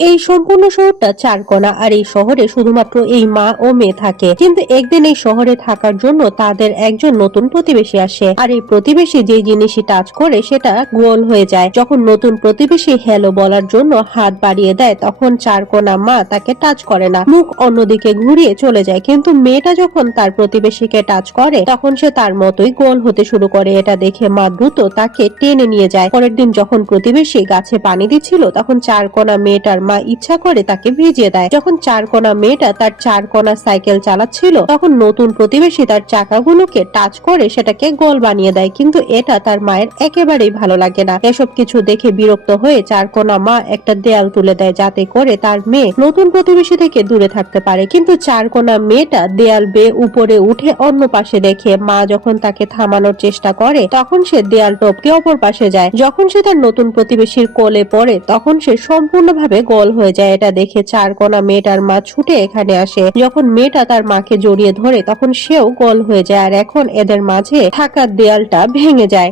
এই সম্পূর্ণ শহরটা চারকোনা, আর এই শহরে শুধুমাত্র এই মা ও মেয়ে থাকে। কিন্তু একদিন এই শহরে থাকার জন্য তাদের একজন নতুন প্রতিবেশী আসে, আর এই প্রতিবেশী যে জিনিসই টাচ করে সেটা গোল হয়ে যায়। যখন নতুন প্রতিবেশী হ্যালো বলার জন্য হাত বাড়িয়ে দেয়, তখন চারকোনা মা তাকে টাচ করে না, মুখ অন্যদিকে ঘুরিয়ে চলে যায়। কিন্তু মেয়েটা যখন তার প্রতিবেশীকে টাচ করে, তখন সে তার মতোই গোল হতে শুরু করে। এটা দেখে মা দ্রুত তাকে টেনে নিয়ে যায়। পরের দিন যখন প্রতিবেশী গাছে পানি দিচ্ছিল, তখন চারকোনা মেয়েটার মা ইচ্ছা করে তাকে ভিজিয়ে দেয়। যখন চারকোনা মেয়েটা তার চারকোনা সাইকেল চালাচ্ছিল, তখন নতুন প্রতিবেশী তার চাকাগুলোকে টাচ করে সেটাকে গোল বানিয়ে দেয়। কিন্তু এটা তার মায়ের একেবারেই ভালো লাগে না। এসব কিছু দেখে বিরক্ত হয়ে চারকোনা মা একটা দেয়াল তুলে দেয়, যাতে করে তার মেয়ে নতুন প্রতিবেশী থেকে দূরে থাকতে পারে। কিন্তু চারকোনা মেয়েটা দেয়াল বেয়ে উপরে উঠে অন্য পাশে দেখে। মা যখন তাকে থামানোর চেষ্টা করে, তখন সে দেয়াল টপকে অপর পাশে যায়। যখন সে তার নতুন প্রতিবেশীর কোলে পড়ে, তখন সে সম্পূর্ণভাবে গোল হয়ে যায়। এটা দেখে চারকোনা মেয়েটার মা ছুটে এখানে আসে। যখন মেয়েটা তার মাকে জড়িয়ে ধরে, তখন সেও গোল হয়ে যায়, আর এখন এদের মাঝে থাকা দেয়ালটা ভেঙে যায়।